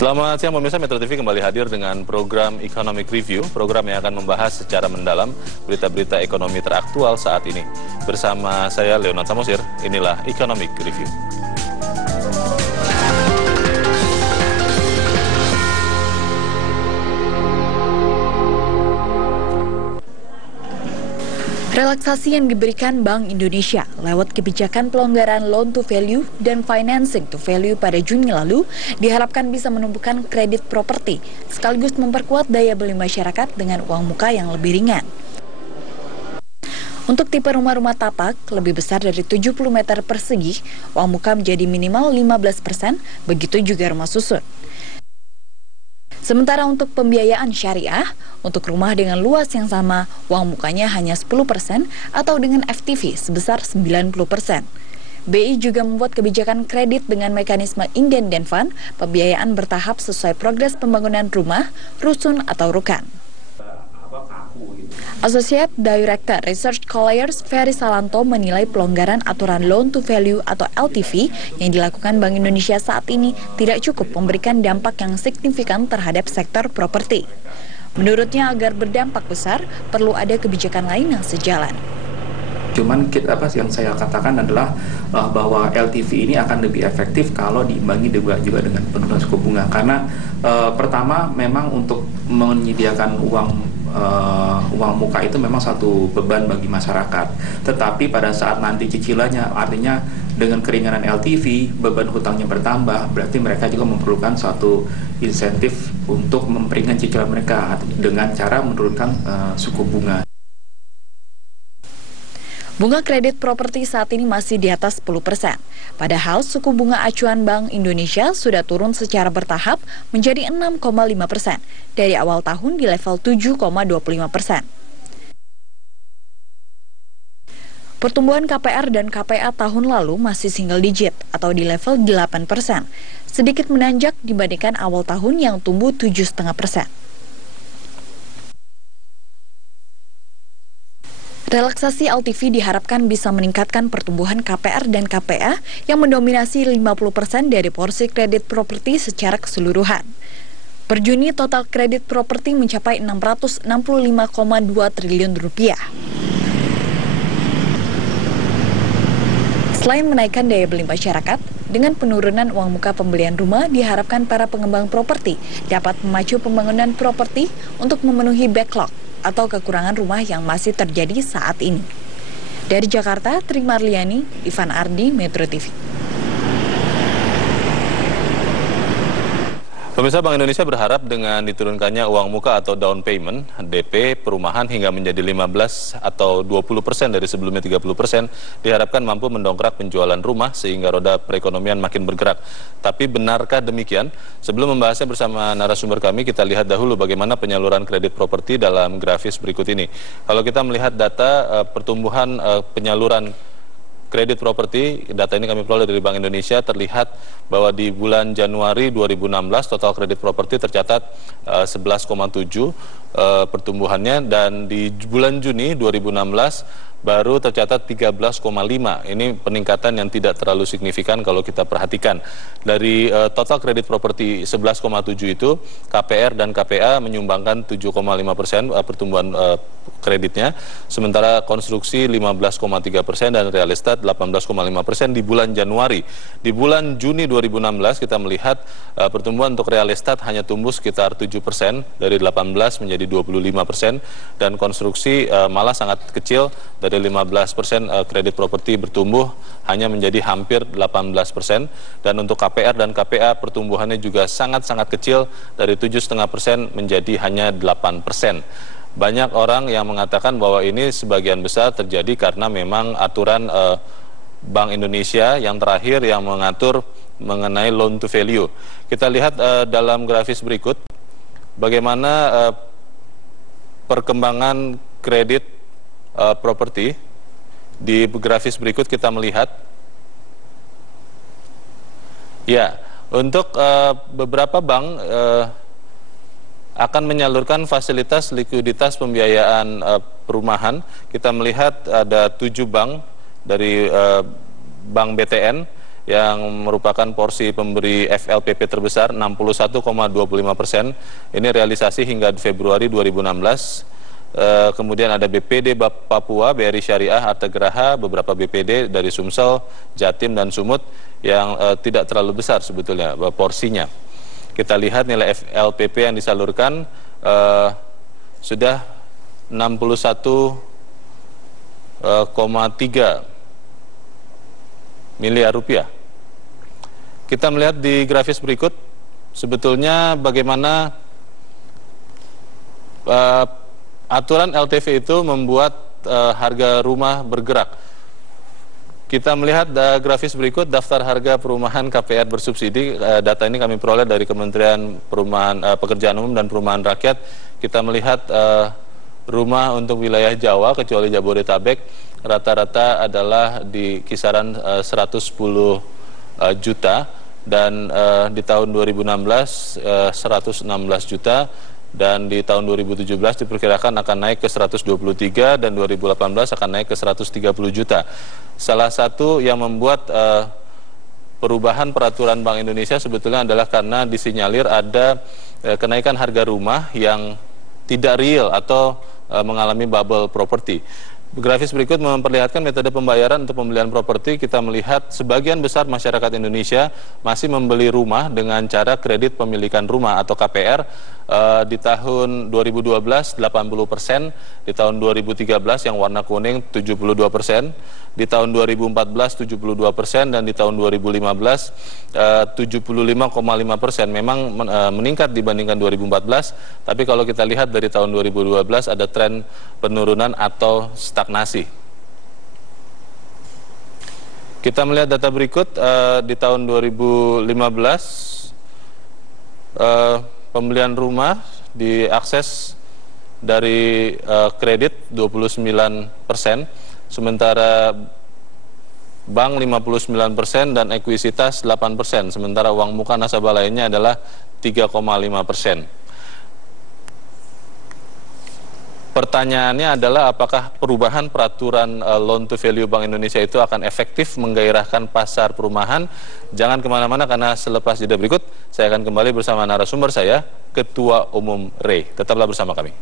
Selamat siang pemirsa, Metro TV kembali hadir dengan program Economic Review, program yang akan membahas secara mendalam berita-berita ekonomi teraktual saat ini. Bersama saya Leonard Samosir, inilah Economic Review. Relaksasi yang diberikan Bank Indonesia lewat kebijakan pelonggaran loan to value dan financing to value pada Juni lalu diharapkan bisa menumbuhkan kredit properti sekaligus memperkuat daya beli masyarakat dengan uang muka yang lebih ringan. Untuk tipe rumah-rumah tapak lebih besar dari 70 meter persegi, uang muka menjadi minimal 15%, begitu juga rumah susun. Sementara untuk pembiayaan syariah, untuk rumah dengan luas yang sama, uang mukanya hanya 10% atau dengan FTV sebesar 90%. BI juga membuat kebijakan kredit dengan mekanisme indent fund, pembiayaan bertahap sesuai progres pembangunan rumah, rusun atau rukan. Associate Director Research Colliers Ferry Salanto menilai pelonggaran aturan loan to value atau LTV yang dilakukan Bank Indonesia saat ini tidak cukup memberikan dampak yang signifikan terhadap sektor properti. Menurutnya agar berdampak besar, perlu ada kebijakan lain yang sejalan. Cuman yang saya katakan adalah bahwa LTV ini akan lebih efektif kalau diimbangi juga dengan penurunan suku bunga. Karena pertama memang untuk menyediakan uang muka itu memang satu beban bagi masyarakat. Tetapi pada saat nanti cicilannya, artinya dengan keringanan LTV, beban hutangnya bertambah, berarti mereka juga memerlukan suatu insentif untuk memperingan cicilan mereka dengan cara menurunkan suku bunga. Bunga kredit properti saat ini masih di atas 10%. Padahal suku bunga acuan Bank Indonesia sudah turun secara bertahap menjadi 6,5% dari awal tahun di level 7,25%. Pertumbuhan KPR dan KPA tahun lalu masih single digit atau di level 8%, sedikit menanjak dibandingkan awal tahun yang tumbuh 7,5%. Relaksasi LTV diharapkan bisa meningkatkan pertumbuhan KPR dan KPA yang mendominasi 50% dari porsi kredit properti secara keseluruhan. Per Juni total kredit properti mencapai 665,2 triliun rupiah. Selain menaikkan daya beli masyarakat, dengan penurunan uang muka pembelian rumah diharapkan para pengembang properti dapat memacu pembangunan properti untuk memenuhi backlog atau kekurangan rumah yang masih terjadi saat ini. Dari Jakarta, Tri Marliani, Ivan Ardi, Metro TV. Pemirsa, Bank Indonesia berharap dengan diturunkannya uang muka atau down payment, DP perumahan hingga menjadi 15 atau 20% dari sebelumnya 30%, diharapkan mampu mendongkrak penjualan rumah sehingga roda perekonomian makin bergerak. Tapi benarkah demikian? Sebelum membahasnya bersama narasumber kami, kita lihat dahulu bagaimana penyaluran kredit properti dalam grafis berikut ini. Kalau kita melihat data pertumbuhan penyaluran kredit properti, data ini kami peroleh dari Bank Indonesia, terlihat bahwa di bulan Januari 2016 total kredit properti tercatat 11,7 pertumbuhannya, dan di bulan Juni 2016 baru tercatat 13,5. Ini peningkatan yang tidak terlalu signifikan kalau kita perhatikan. Dari total kredit properti 11,7 itu, KPR dan KPA menyumbangkan 7,5% pertumbuhan kreditnya, sementara konstruksi 15,3% dan real estate 18,5% di bulan Januari. Di bulan Juni 2016 kita melihat pertumbuhan untuk real estate hanya tumbuh sekitar 7%, dari 18 menjadi 25%, dan konstruksi malah sangat kecil, dari 15% kredit properti bertumbuh hanya menjadi hampir 18%, dan untuk KPR dan KPA pertumbuhannya juga sangat-sangat kecil, dari 7,5% menjadi hanya 8%. Banyak orang yang mengatakan bahwa ini sebagian besar terjadi karena memang aturan Bank Indonesia yang terakhir yang mengatur mengenai loan to value. Kita lihat dalam grafis berikut bagaimana perkembangan kredit properti. Di grafis berikut kita melihat, ya, untuk beberapa bank akan menyalurkan fasilitas likuiditas pembiayaan perumahan. Kita melihat ada 7 bank dari Bank BTN yang merupakan porsi pemberi FLPP terbesar 61,25%. Ini realisasi hingga Februari 2016. Kemudian ada BPD Papua, BRI Syariah, Arta Geraha, beberapa BPD dari Sumsel, Jatim, dan Sumut yang tidak terlalu besar sebetulnya porsinya. Kita lihat nilai FLPP yang disalurkan sudah 61,3 miliar rupiah. Kita melihat di grafis berikut, sebetulnya bagaimana aturan LTV itu membuat harga rumah bergerak. Kita melihat grafis berikut, daftar harga perumahan KPR bersubsidi. Data ini kami peroleh dari Kementerian Pekerjaan Umum dan Perumahan Rakyat. Kita melihat rumah untuk wilayah Jawa kecuali Jabodetabek rata-rata adalah di kisaran 110 juta, dan di tahun 2016 116 juta, dan di tahun 2017 diperkirakan akan naik ke 123, dan 2018 akan naik ke 130 juta. Salah satu yang membuat perubahan peraturan Bank Indonesia sebetulnya adalah karena disinyalir ada kenaikan harga rumah yang tidak real atau mengalami bubble property. Grafis berikut memperlihatkan metode pembayaran untuk pembelian properti. Kita melihat sebagian besar masyarakat Indonesia masih membeli rumah dengan cara kredit pemilikan rumah atau KPR. Di tahun 2012 80%, di tahun 2013 yang warna kuning 72%, di tahun 2014 72%, dan di tahun 2015 75,5%. Memang meningkat dibandingkan 2014, tapi kalau kita lihat dari tahun 2012 ada tren penurunan atau stagnasi. Kita melihat data berikut, di tahun 2015 pembelian rumah diakses dari kredit 29%, sementara bank 59% dan ekuisitas 8%, sementara uang muka nasabah lainnya adalah 3,5%. Pertanyaannya adalah apakah perubahan peraturan loan to value Bank Indonesia itu akan efektif menggairahkan pasar perumahan? Jangan kemana-mana karena selepas jeda berikut saya akan kembali bersama narasumber saya, Ketua Umum REI. Tetaplah bersama kami.